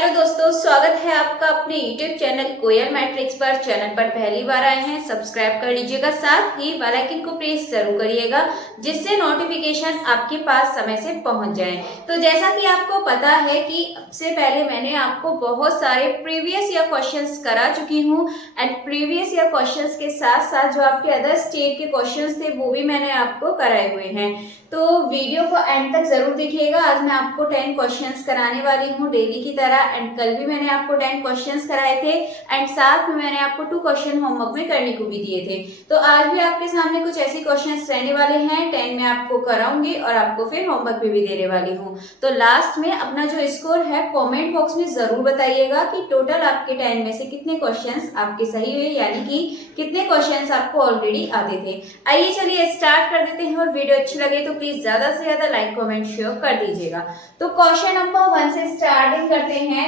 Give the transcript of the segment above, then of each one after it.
Hello दोस्तों, स्वागत है आपका अपने YouTube चैनल कोयल मैट्रिक्स पर। चैनल पर पहली बार आए हैं, सब्सक्राइब कर लीजिएगा, साथ ही बेल आइकन को प्रेस जरूर करिएगा जिससे नोटिफिकेशन आपके पास समय से पहुंच जाए। तो जैसा कि आपको पता है कि सबसे पहले मैंने आपको बहुत सारे प्रीवियस ईयर क्वेश्चंस करा चुकी हूँ एंड प्रीवियस ईयर क्वेश्चंस के साथ साथ जो आपके अदर स्टेट के क्वेश्चंस थे वो भी मैंने आपको कराए हुए हैं। तो वीडियो को एंड तक जरूर देखिएगा। आज मैं आपको 10 क्वेश्चंस कराने वाली हूँ डेली की तरह एंड कल भी मैंने आपको 10 क्वेश्चंस कराए थे एंड साथ में मैंने आपको 2 क्वेश्चन होमवर्क में करने को भी दिए थे। तो आज भी आपके सामने कुछ ऐसे क्वेश्चंस रहने वाले हैं, 10 मैं आपको कराऊंगी और आपको फिर होमवर्क भी देने वाली हूँ। तो लास्ट में अपना जो स्कोर है कॉमेंट बॉक्स में जरूर बताइएगा कि टोटल आपके 10 में से कितने क्वेश्चंस आपके सही हुए, यानी कि कितने क्वेश्चंस आपको ऑलरेडी आते थे। आइए चलिए स्टार्ट कर देते हैं और वीडियो अच्छी लगे तो प्लीज ज्यादा से ज्यादा लाइक कमेंट शेयर कर दीजिएगा। तो क्वेश्चन नंबर 1 से स्टार्टिंग करते हैं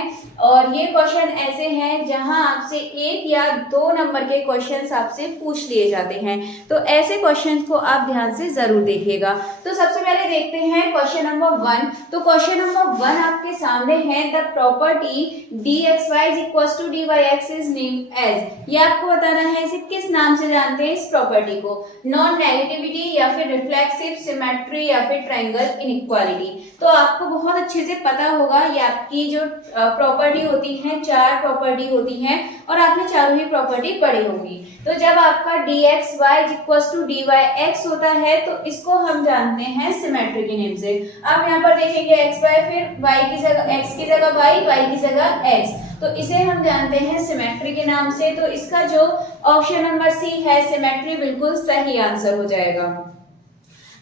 और ये क्वेश्चन ऐसे हैं जहां आपसे 1 या 2 नंबर के क्वेश्चंस आपसे पूछ लिए जाते हैं। तो ऐसे क्वेश्चंस को आप ध्यान से जरूर देखिएगा। तो सबसे पहले देखते हैं क्वेश्चन नंबर 1। तो क्वेश्चन नंबर 1 आपके सामने है the property dxy = dyx is named as. ये आपको बताना है इसे किस नाम से जानते हैं इस प्रॉपर्टी को, नॉन नेगेटिविटी या फिर रिफ्लेक्सिव सिमेट्री या फिर ट्रायंगल इनइक्वालिटी। तो आपको बहुत अच्छे से पता होगा ये आपकी जो प्रॉपर्टी होती है 4 प्रॉपर्टी होती हैं और आपने चारों ही प्रॉपर्टी पढ़ी होंगी। तो जब आपका dxy = dyx होता है तो इसको हम जानते हैं सिमेट्री के नेम से। आप यहाँ पर देखेंगे xy, फिर y की जगह x की जगह y की जगह x, तो इसे हम जानते हैं सिमेट्री के नाम से। तो इसका जो ऑप्शन नंबर सी है सिमेट्री बिल्कुल सही आंसर हो जाएगा।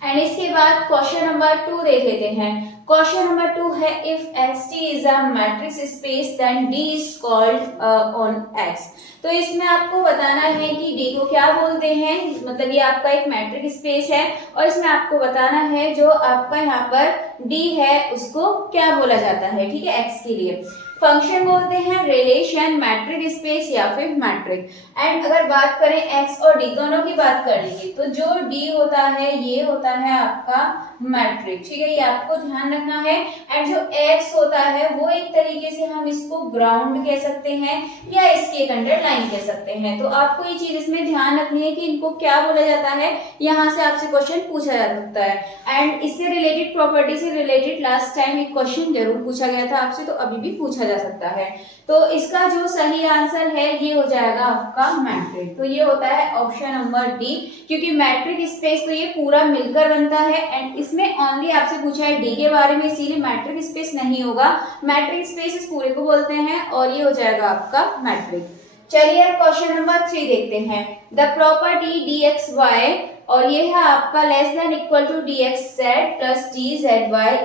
एंड इसके बाद क्वेश्चन नंबर 2 देख लेते हैं। क्वेश्चन नंबर 2 है if xt is a matrix space then d is called on x। तो इसमें आपको बताना है कि d को क्या बोलते हैं, मतलब ये आपका एक मैट्रिक स्पेस है और इसमें आपको बताना है जो आपका यहाँ पर d है उसको क्या बोला जाता है। ठीक है, x के लिए फंक्शन बोलते हैं, रिलेशन, मैट्रिक स्पेस या फिर मैट्रिक। एंड अगर बात करें x और d दोनों की बात कर लीजिए तो जो d होता है ये होता है आपका मैट्रिक। ठीक है, ये आपको ध्यान रखना है। एंड जो x होता है वो एक तरीके से हम इसको ग्राउंड कह सकते हैं या इसके एक अंडरलाइन कह सकते हैं। तो आपको ये चीज इसमें ध्यान रखनी है कि इनको क्या बोला जाता है, यहाँ से आपसे क्वेश्चन पूछा जा सकता है। एंड इससे रिलेटेड, प्रॉपर्टी से रिलेटेड लास्ट टाइम एक क्वेश्चन जरूर पूछा गया था आपसे, तो अभी भी पूछा जा सकता है। तो इसका जो सही आंसर है ये हो जाएगा आपका मैट्रिक। तो ये होता है ऑप्शन नंबर डी, क्योंकि मैट्रिक स्पेस तो ये पूरा मिलकर बनता है एंड इसमें ओनली आपसे पूछा है डी के बारे में, इसीलिए मैट्रिक स्पेस नहीं होगा। मैट्रिक स्पेस इस पूरे को बोलते हैं और ये हो जाएगा आपका मैट्रिक। चलिए अब क्वेश्चन नंबर 3 देखते हैं। द प्रॉपर्टी dxy और ये है आपका less than equal to dxz plus dzy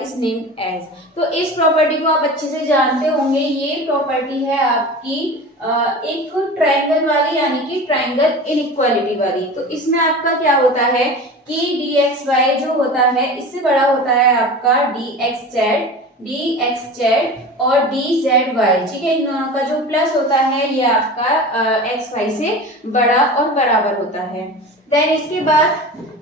is named as. तो इस प्रॉपर्टी को आप अच्छे से जानते होंगे। ये प्रॉपर्टी है आपकी एक ट्रायंगल वाली, यानी कि ट्रायंगल इनइक्वालिटी वाली। तो इसमें आपका क्या होता है कि dxy जो होता है इससे बड़ा होता है आपका dxz और dzy। ठीक है, इन दोनों का जो प्लस होता है ये आपका xy से बड़ा और बराबर होता है। देन इसके बाद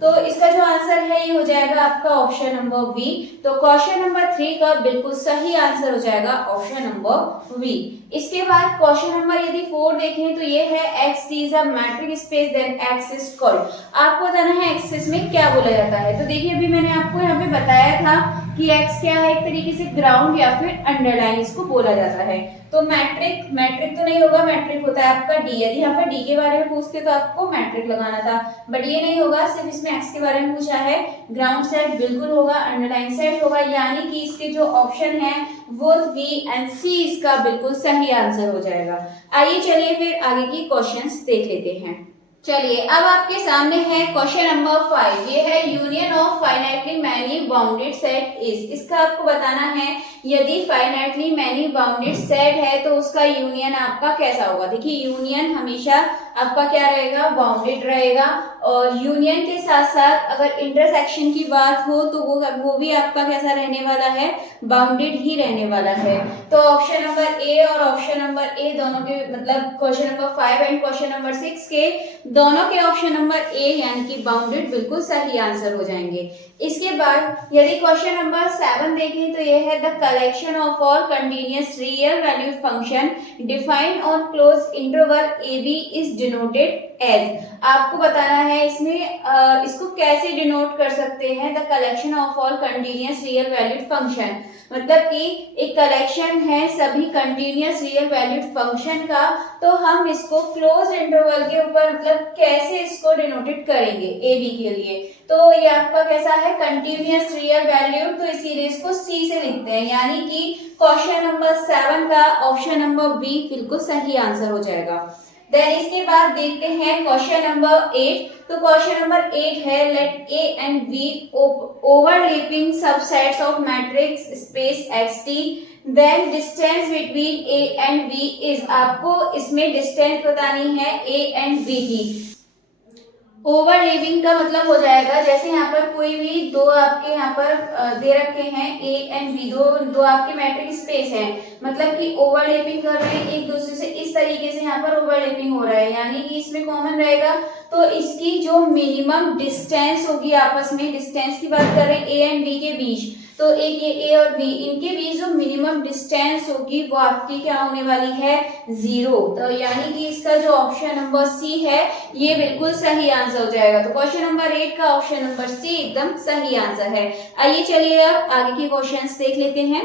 तो इसका जो आंसर है ये हो जाएगा आपका ऑप्शन नंबर बी। तो क्वेश्चन नंबर 3 का बिल्कुल सही आंसर हो जाएगा ऑप्शन नंबर बी। इसके बाद क्वेश्चन नंबर यदि 4 देखें तो ये है x is a metric space then x is called. आपको बताना है एक्सिस में क्या बोला जाता है। तो देखिए अभी मैंने आपको यहाँ पे बताया था कि x क्या है, एक तरीके से ग्राउंड या फिर अंडरलाइन इसको बोला जाता है। तो मैट्रिक तो नहीं होगा, मैट्रिक होता है आपका d। यदि यहाँ पर d के बारे में पूछते तो आपको मैट्रिक लगाना था, बट ये नहीं होगा। सिर्फ इसमें x के बारे में पूछा है। ग्राउंड सेट बिल्कुल होगा, अंडरलाइन सेट होगा, यानी कि इसके जो ऑप्शन है वो बी एंड सी इसका बिल्कुल सही आंसर हो जाएगा। आइए चलिए फिर आगे की क्वेश्चंस देख लेते हैं। चलिए अब आपके सामने है क्वेश्चन नंबर 5। ये है union of finitely many bounded set is. इसका आपको बताना है यदि फाइनाइटली मैनी बाउंडेड सेट है तो उसका यूनियन आपका कैसा होगा। देखिए यूनियन हमेशा आपका क्या रहेगा, बाउंडेड रहेगा। और यूनियन के साथ साथ अगर इंटरसेक्शन की बात हो तो वो भी आपका कैसा रहने वाला है, बाउंडेड ही रहने वाला है। तो ऑप्शन नंबर ए और ऑप्शन नंबर ए दोनों के मतलब question number 5 and question number 6 के दोनों के ऑप्शन नंबर ए यानी कि बाउंडेड बिल्कुल सही आंसर हो जाएंगे। इसके बाद यदि क्वेश्चन नंबर 7 देखें तो ये है the collection of all continuous real valued function defined on close interval a b is denoted as. आपको बताना है इसमें इसको कैसे डिनोट कर सकते हैं, the collection of all continuous real valued function, मतलब कि एक कलेक्शन है सभी कंटिन्यूअस रियल वैल्यूड फंक्शन का, तो हम इसको क्लोज इंटरवल के ऊपर मतलब कैसे इसको डिनोटेड करेंगे ए बी के लिए। तो ये आपका कैसा है, कंटिन्यूअस रियल वैल्यूड, तो इसीलिए इसको सी से लिखते हैं, यानी कि क्वेश्चन नंबर 7 का ऑप्शन नंबर बी बिल्कुल सही आंसर हो जाएगा। देन इसके बाद देखते हैं क्वेश्चन नंबर 8। तो क्वेश्चन नंबर 8 है let A and B overlapping subsets of matrix space xt then distance between A and B is. आपको इसमें डिस्टेंस बतानी है ए एंड बी की। ओवरलैपिंग का मतलब हो जाएगा जैसे यहाँ पर कोई भी दो आपके यहाँ पर दे रखे हैं ए एंड बी, दो आपके मैट्रिक्स स्पेस है, मतलब कि ओवरलैपिंग कर रहे हैं एक दूसरे से, इस तरीके से यहाँ पर ओवरलैपिंग हो रहा है, यानी कि इसमें कॉमन रहेगा। तो इसकी जो मिनिमम डिस्टेंस होगी आपस में, डिस्टेंस की बात कर रहे हैं ए एंड बी के बीच, तो एक ये ए और बी इनके बीच जो मिनिमम डिस्टेंस होगी वो आपकी क्या होने वाली है, 0। तो यानी कि इसका जो ऑप्शन नंबर सी है ये बिल्कुल सही आंसर हो जाएगा। तो क्वेश्चन नंबर 8 का ऑप्शन नंबर सी एकदम सही आंसर है। आइए चलिए अब आगे के क्वेश्चंस देख लेते हैं।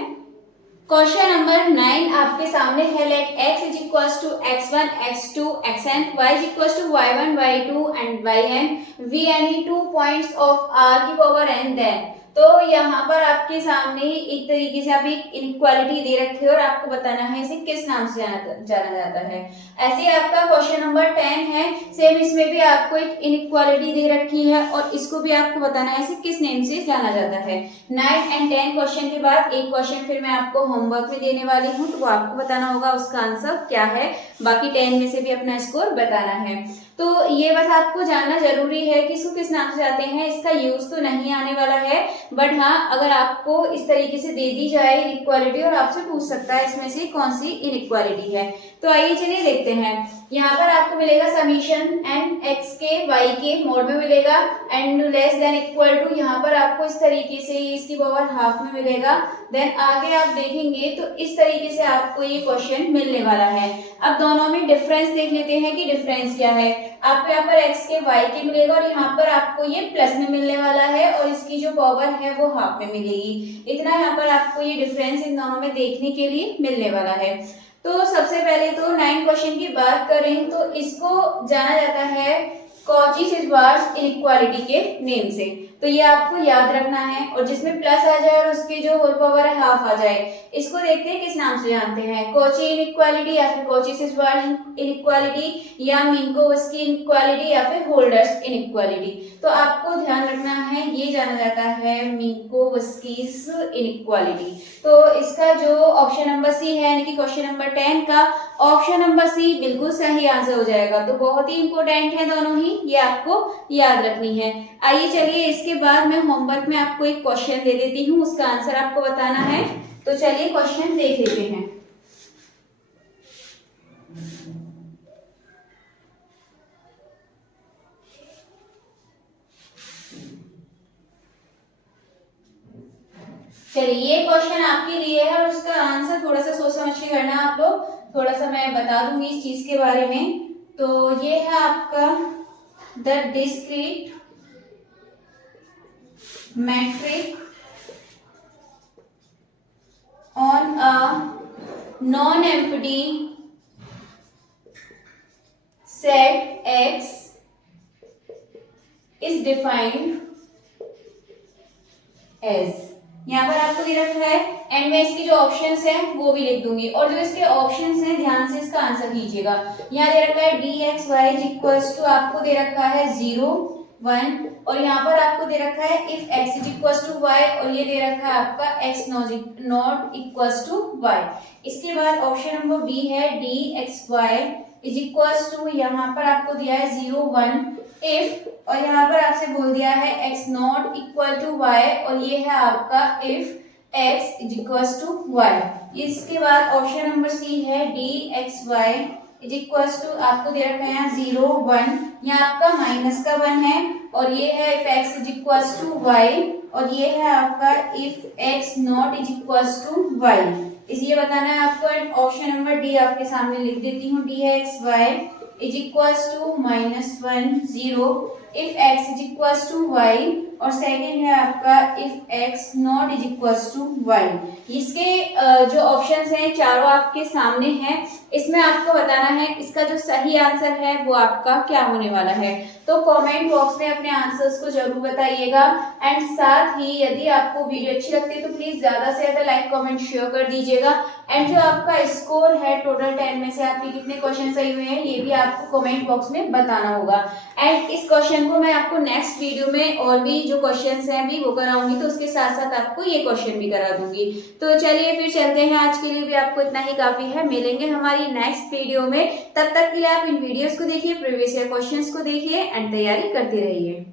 क्वेश्चन नंबर 9 आपके सामने है let x is equal to x1 x2 xn y is equal to y1 y2 and yn v any 2 points of r की पावर n देन। तो यहाँ पर आपके सामने एक तरीके से आप एक इनइक्वालिटी दे रखे हो और आपको बताना है इसे किस नाम से जाना जाता है। ऐसे आपका क्वेश्चन नंबर 10 है, सेम इसमें भी आपको एक इनइक्वालिटी दे रखी है और इसको भी आपको बताना है इसे किस नेम से जाना जाता है। 9 एंड 10 क्वेश्चन के बाद एक क्वेश्चन फिर मैं आपको होमवर्क में देने वाली हूँ, तो वो आपको बताना होगा उसका आंसर क्या है, बाकी 10 में से भी अपना स्कोर बताना है। तो ये बस आपको जानना जरूरी है कि इसको किस नाम से जाते हैं, इसका यूज तो नहीं आने वाला है, बट हाँ अगर आपको इस तरीके से दे दी जाए इनइक्वालिटी और आपसे पूछ सकता है इसमें से कौन सी इनइक्वालिटी है। तो आइए चलिए देखते हैं। यहाँ पर आपको मिलेगा समीशन एन एक्स के वाई के मोड में मिलेगा and less than equal to, यहाँ पर आपको इस तरीके से इसकी पावर हाफ में मिलेगा। देन आगे आप देखेंगे तो इस तरीके से आपको ये क्वेश्चन मिलने वाला है। अब दोनों में डिफरेंस देख लेते हैं कि डिफरेंस क्या है। आपको यहाँ पर x के y के मिलेगा और यहाँ पर आपको ये प्लस में मिलने वाला है और इसकी जो पावर है वो हाफ में मिलेगी। इतना यहाँ पर आपको ये डिफरेंस इन दोनों में देखने के लिए मिलने वाला है। तो सबसे पहले तो 9 क्वेश्चन की बात करें तो इसको जाना जाता है कॉची-श्वार्ट्ज इनइक्वालिटी के नेम से, तो ये आपको याद रखना है। और जिसमें प्लस आ जाए और उसकी जो होल पावर है हाफ आ जाए, इसको देखते हैं किस नाम से जानते हैं, कॉची इनइक्वालिटी या फिर कॉची-श्वार्ट्ज इनइक्वालिटी या मिन्कोवस्की इनइक्वालिटी या फिर होल्डर्स इनइक्वालिटी। तो आपको ध्यान रखना है ये जाना जाता है मिन्कोवस्कीज इनइक्वालिटी। तो इसका जो ऑप्शन नंबर सी है यानी कि क्वेश्चन नंबर 10 का ऑप्शन नंबर सी बिल्कुल सही आंसर हो जाएगा। तो बहुत ही इंपॉर्टेंट है दोनों ही, ये आपको याद रखनी है। आइए चलिए इसके बाद मैं होमवर्क में आपको एक क्वेश्चन दे देती हूँ, उसका आंसर आपको बताना है। तो चलिए क्वेश्चन देख लेते हैं। चलिए ये क्वेश्चन आपके लिए है और उसका आंसर थोड़ा सा सोच समझ के करना है आप लोग, थोड़ा सा मैं बता दूंगी इस चीज के बारे में। तो ये है आपका the discrete metric on a non-empty set X is defined as। यहाँ पर आपको दे रखा है एंड मैं इसकी जो ऑप्शंस हैं वो भी लिख दूंगी और जो इसके ऑप्शंस हैं ध्यान से इसका आंसर कीजिएगा। यहाँ दे रखा है dxy इक्वल्स टू, आपको दे रखा है 0 1 और यहाँ पर आपको दे रखा है if x is equals to y और ये दे रखा है आपका x not equals to y। इसके बाद ऑप्शन नंबर बी है dxy इज इक्वल्स टू, यहाँ पर आपको दिया है 0 1 इफ, और यहाँ पर आपसे बोल दिया है x not equal to y, और ये है आपका if x is equals to y। इसके बाद ऑप्शन नंबर सी है dxy इज इक्वल्स टू, आपको दे रखा है यहाँ 0 1, यहाँ आपका माइनस का 1 है, और ये है if x is equals to y, और ये है आपका if x not is equals to y। इसलिए बताना है आपको, एंड ऑप्शन नंबर डी आपके सामने लिख देती हूँ, dxy is equals to -1 0 if x is equals to y, और सेकंड है आपका if x not is equals to y। इसके जो ऑप्शंस हैं चारों आपके सामने हैं, इसमें आपको बताना है इसका जो सही आंसर है वो आपका क्या होने वाला है। तो कमेंट बॉक्स में अपने आंसर्स को जरूर बताइएगा, एंड साथ ही यदि आपको वीडियो अच्छी लगती है तो प्लीज ज्यादा से ज्यादा लाइक कमेंट शेयर कर दीजिएगा, एंड जो आपका स्कोर है टोटल 10 में से आपके कितने क्वेश्चन सही हुए हैं ये भी आपको कमेंट बॉक्स में बताना होगा। एंड इस क्वेश्चन को मैं आपको नेक्स्ट वीडियो में और भी जो क्वेश्चंस हैं भी वो कराऊंगी, तो उसके साथ साथ आपको ये क्वेश्चन भी करा दूंगी। तो चलिए फिर चलते हैं, आज के लिए भी आपको इतना ही काफी है। मिलेंगे हमारी नेक्स्ट वीडियो में, तब तक के लिए आप इन वीडियोस को देखिए, प्रीवियस ईयर क्वेश्चंस को देखिए एंड तैयारी करते रहिए।